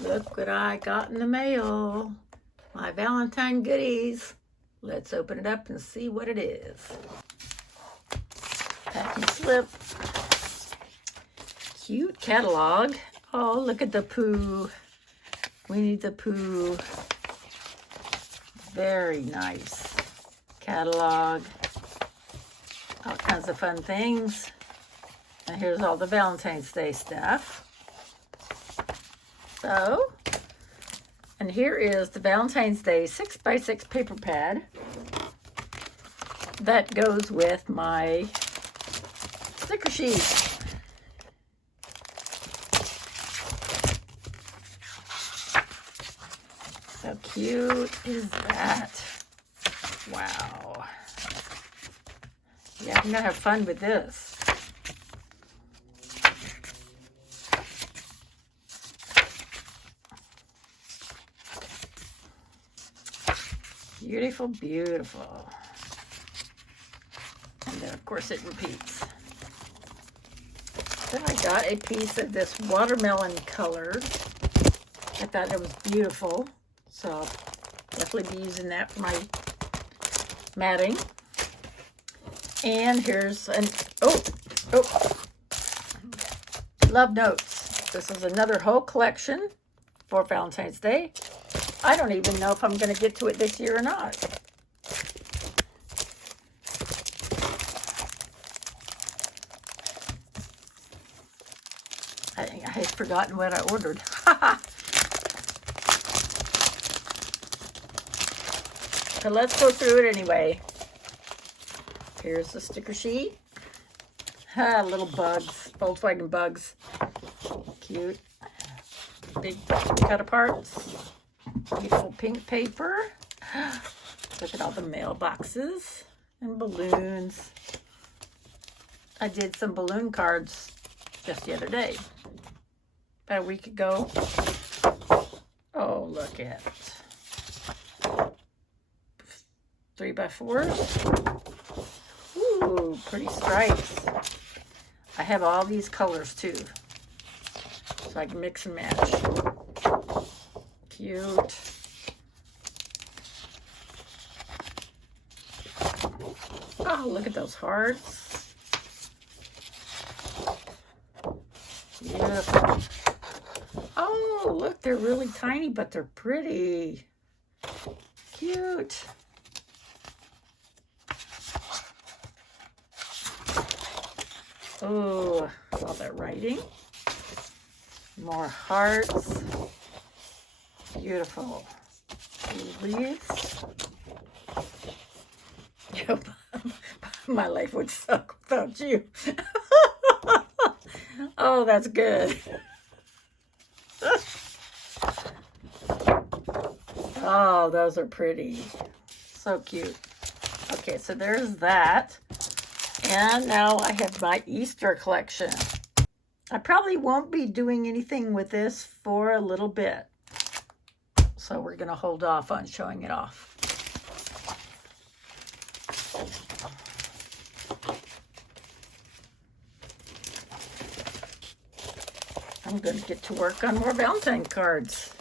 Look what I got in the mail. My Valentine goodies. Let's open it up and see what it is. Packing slip. Cute catalog. Oh, look at the Pooh. Winnie the Pooh. Very nice catalog. All kinds of fun things. And here's all the Valentine's Day stuff. So, and here is the Valentine's Day 6x6 paper pad that goes with my sticker sheet. How cute is that? Wow. Yeah, I'm gonna have fun with this. Beautiful, beautiful. And then, of course, it repeats. Then I got a piece of this watermelon colored. I thought it was beautiful. So I'll definitely be using that for my matting. And here's an, love notes. This is another whole collection for Valentine's Day. I don't even know if I'm going to get to it this year or not. I had forgotten what I ordered. So let's go through it anyway. Here's the sticker sheet. Little bugs, Volkswagen bugs. Cute. Big cut aparts. Beautiful pink paper. Look at all the mailboxes and balloons. I did some balloon cards just the other day. About a week ago. Oh, look at 3x4s. Ooh, pretty stripes. I have all these colors too, so I can mix and match. Cute. Oh, look at those hearts. Beautiful. Oh, look, they're really tiny, but they're pretty. Cute. Oh, all that writing. More hearts. Beautiful. Leaves. My life would suck without you. Oh, that's good. Oh, those are pretty. So cute. Okay, so there's that. And now I have my Easter collection. I probably won't be doing anything with this for a little bit. So we're going to hold off on showing it off. I'm going to get to work on more Valentine cards.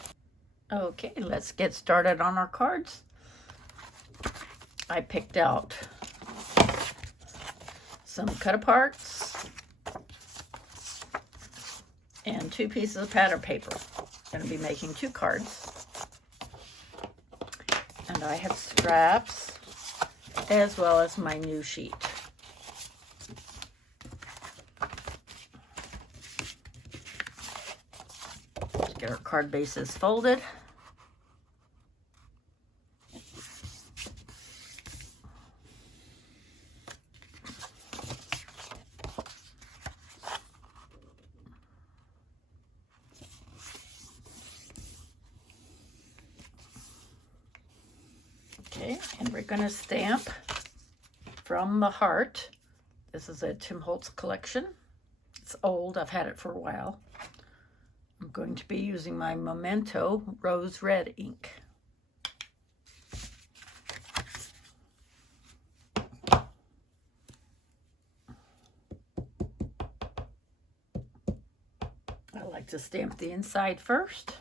Okay, let's get started on our cards. I picked out some cut aparts and 2 pieces of pattern paper. I'm going to be making 2 cards. And I have scraps as well as my new sheet. Let's get our card bases folded. Okay, and we're going to stamp from the heart. This is a Tim Holtz collection. It's old. I've had it for a while. I'm going to be using my Memento Rose Red ink. I like to stamp the inside first.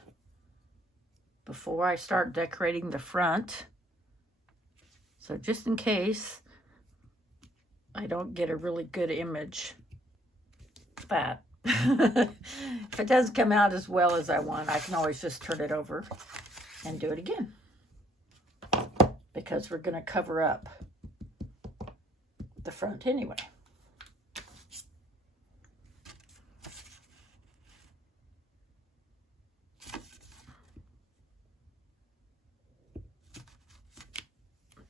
before I start decorating the front. So just in case I don't get a really good image, but if it doesn't come out as well as I want, I can always just turn it over and do it again, because we're going to cover up the front anyway.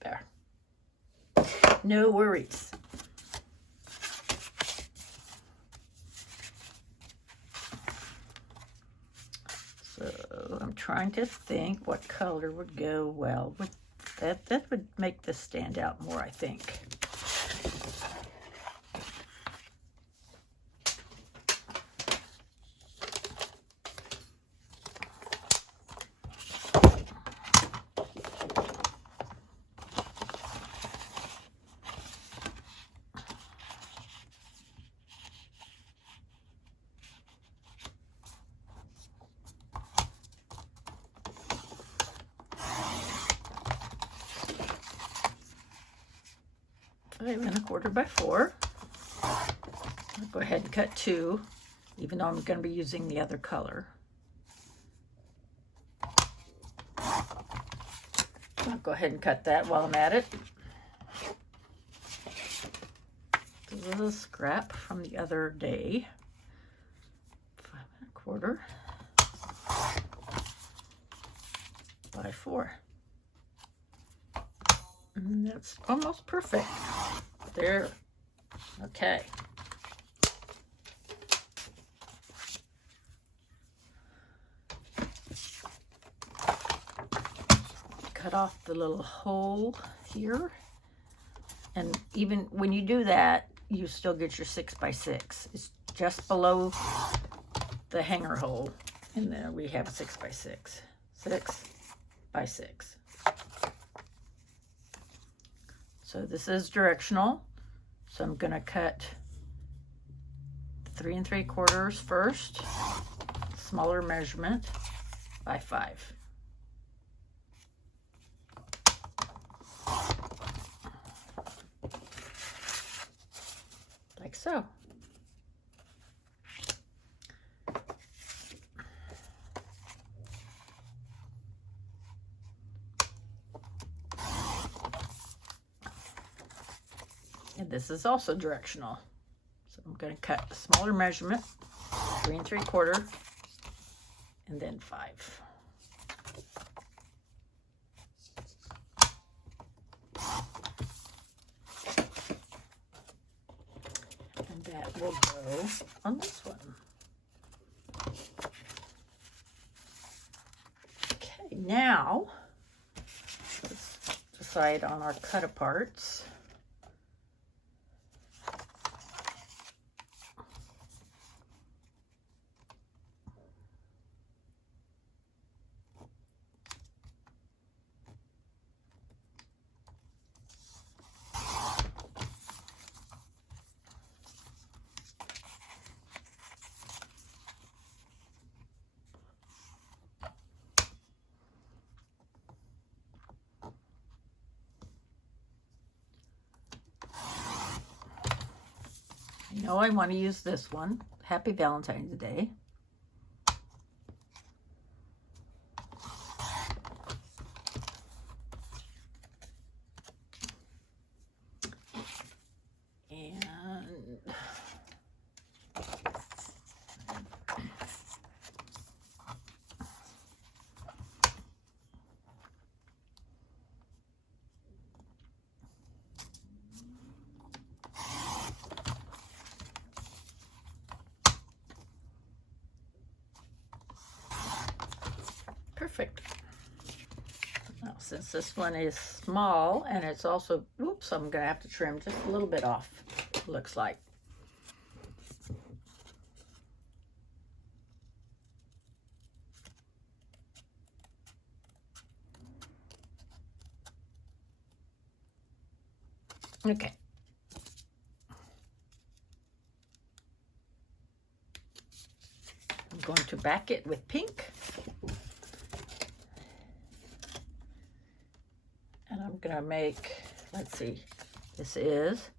There. No worries. So I'm trying to think what color would go well with that. That would make this stand out more, I think. I'm in 1/4 by 4. I'll go ahead and cut 2, even though I'm going to be using the other color. I'll go ahead and cut that while I'm at it. This is a scrap from the other day. 5 1/4 by 4. And that's almost perfect. There. Okay. Cut off the little hole here. And even when you do that, you still get your 6 by 6. It's just below the hanger hole. And then we have 6 by 6. 6 by 6. So this is directional. So I'm going to cut 3 3/4 first, smaller measurement, by 5. Like so. And this is also directional. So I'm going to cut a smaller measurement, 3 3/4, and then 5. And that will go on this one. Okay, now let's decide on our cut aparts. I know I want to use this one. Happy Valentine's Day. And perfect. Now, since this one is small and it's also, oops, I'm going to have to trim just a little bit off, looks like. Okay. I'm going to back it with pink. gonna make, let's see, this is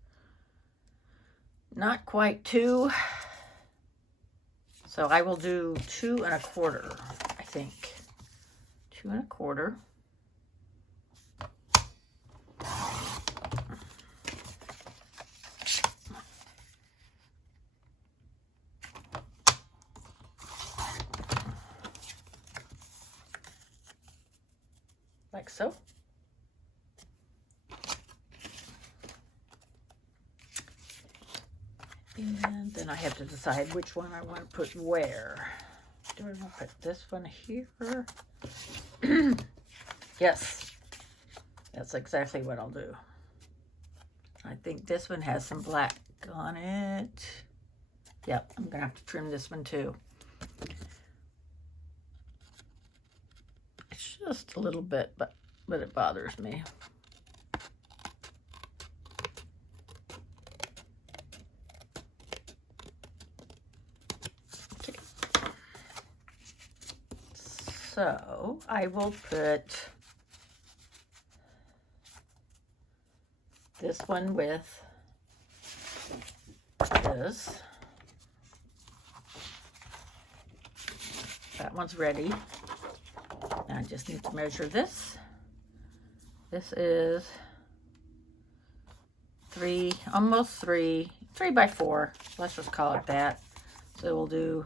not quite 2. So I will do 2 1/4, I think. 2 1/4. Like so. And then I have to decide which one I want to put where. Do I want to put this one here? Yes, that's exactly what I'll do. I think this one has some black on it. Yep, I'm going to have to trim this one too. It's just a little bit, but it bothers me. Okay. So I will put this one with this. That one's ready. Now I just need to measure this. This is 3, almost 3 by 4. Let's just call it that. So we'll do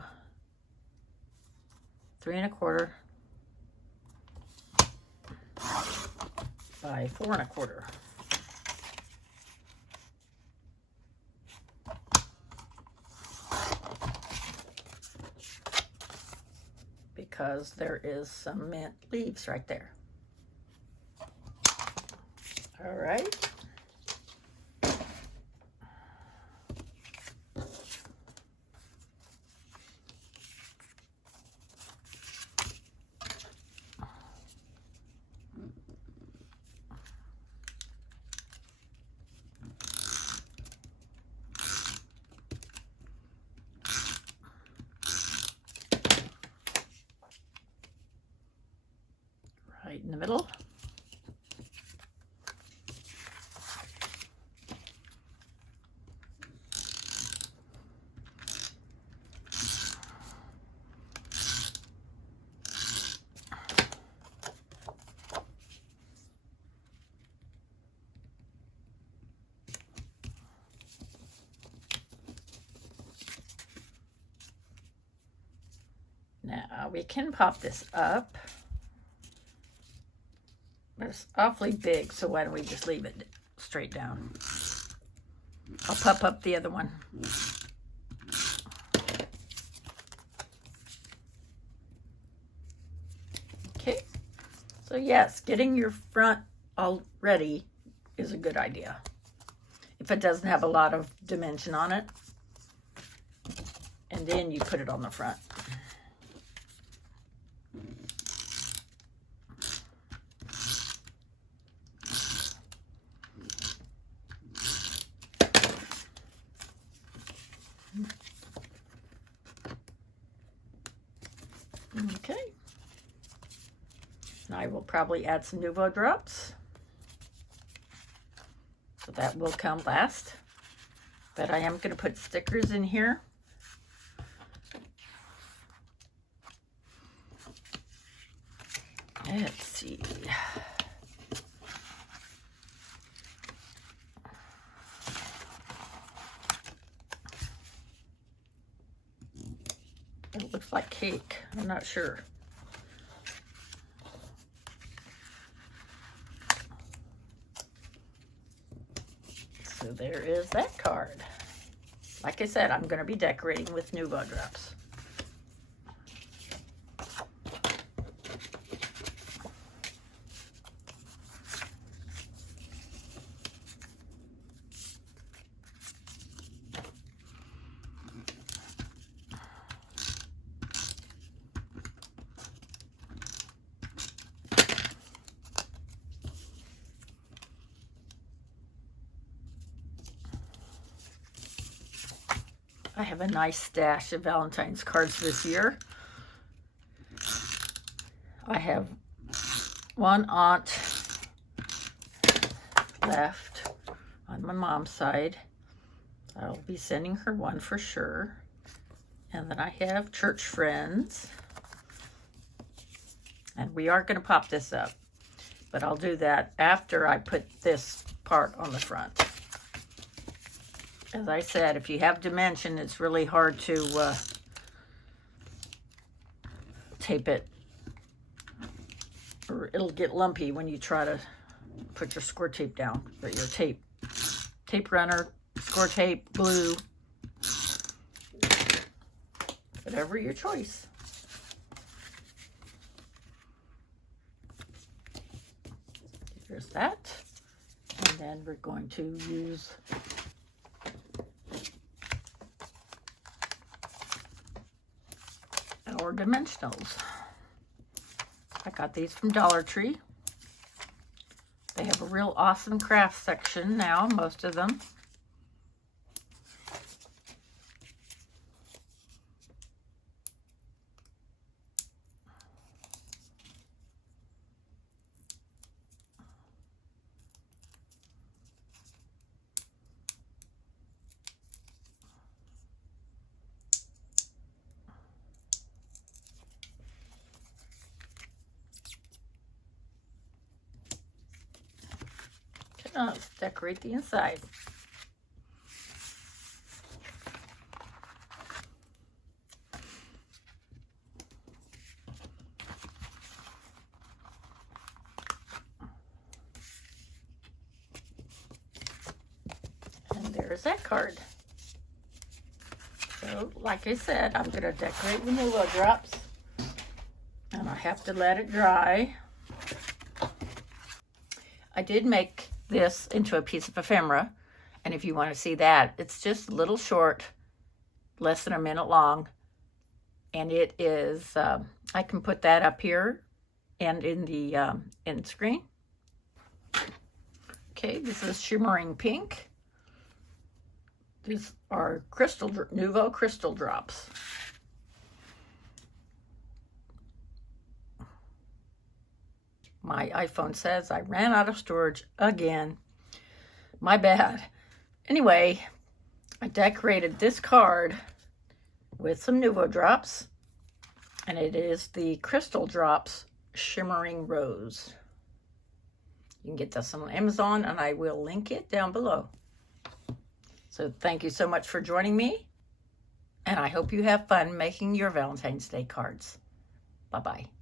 3 1/4 by 4 1/4. Because there is some mint leaves right there. All right. Right in the middle. Now we can pop this up. But it's awfully big, so why don't we just leave it straight down? I'll pop up the other one. Okay, so yes, getting your front all ready is a good idea. If it doesn't have a lot of dimension on it, and then you put it on the front. Okay, and I will probably add some Nouveau drops, so that will come last, but I am going to put stickers in here. Let's see. It looks like cake. I'm not sure. So there is that card. Like I said, I'm going to be decorating with Nouveau drops. I have a nice stash of Valentine's cards this year. I have one aunt left on my mom's side. I'll be sending her one for sure. And then I have church friends. And we are going to pop this up. But I'll do that after I put this part on the front. As I said, if you have dimension, it's really hard to tape it. Or it'll get lumpy when you try to put your score tape down. Or your tape runner, score tape, glue. Whatever your choice. There's that. And then we're going to use our dimensionals. I got these from Dollar Tree. They have a real awesome craft section now, most of them. Now let's decorate the inside. And there's that card. So, like I said, I'm going to decorate with Nuvo drops. And I have to let it dry. I did make this into a piece of ephemera, and if you want to see that, it's just a little short, less than a minute long, and it is I can put that up here and in the end screen. Okay, this is shimmering pink. These are Nuvo crystal drops. My iPhone says I ran out of storage again. My bad. Anyway, I decorated this card with some Nuvo drops, and it is the Crystal Drops Shimmering Rose. You can get this on Amazon, and I will link it down below. So thank you so much for joining me, and I hope you have fun making your Valentine's Day cards. Bye-bye.